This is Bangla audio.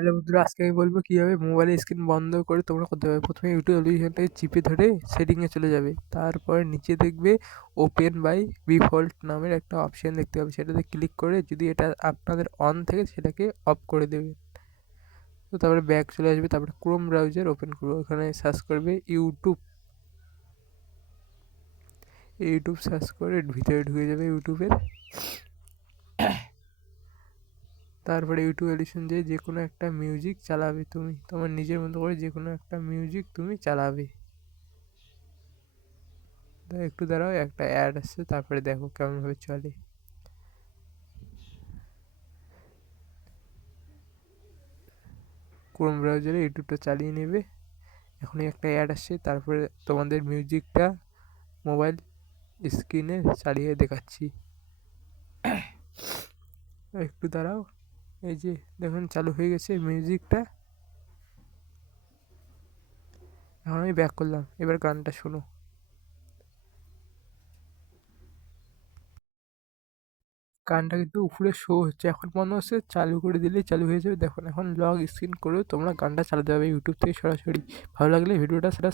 হ্যালো বন্ধুরা, আজকে আমি বলবো কিভাবে মোবাইলের স্ক্রিন বন্ধ করে তোমরা করতে পারবে। প্রথমে ইউটিউব অ্যাপ্লিকেশনটাকে চিপে ধরে সেটিংয়ে চলে যাবে। তারপরে নিচে দেখবে ওপেন বাই ডিফল্ট নামের একটা অপশন দেখতে পাবে, সেটাতে ক্লিক করে যদি এটা আপনাদের অন থাকে সেটাকে অফ করে দেবে। তো তারপরে ব্যাক চলে আসবে, তারপরে ক্রোম ব্রাউজার ওপেন করবে, ওখানে সার্চ করবে ইউটিউব। ইউটিউব সার্চ করে ভিতরে ঢুকে যাবে ইউটিউবের। তারপরে ইউটিউব এডিশন দিয়ে যে কোনো একটা মিউজিক চালাবে, তুমি তোমার নিজের মতো করে যে কোনো একটা মিউজিক তুমি চালাবে। একটু দাঁড়াও, একটা অ্যাড আসছে, তারপরে দেখো কেমনভাবে চলে। ক্রোম ব্রাউজারে ইউটিউবটা চালিয়ে নেবে। এখনই একটা অ্যাড আসছে, তারপরে তোমাদের মিউজিকটা মোবাইল স্ক্রিনে চালিয়ে দেখাচ্ছি। একটু দাঁড়াও, এই যে দেখুন চালু হয়ে গেছে মিউজিকটা। এখন আমি ব্যাক করলাম, এবার গানটা শোনো। গানটা কিন্তু উপরে শো হচ্ছে, এখন মনে হচ্ছে চালু করে দিলেই চালু হয়ে যাবে। দেখুন এখন লগ স্ক্রিন করেও তোমরা গানটা চালাতে পারবে ইউটিউব থেকে সরাসরি। ভালো লাগলে ভিডিওটা সেটা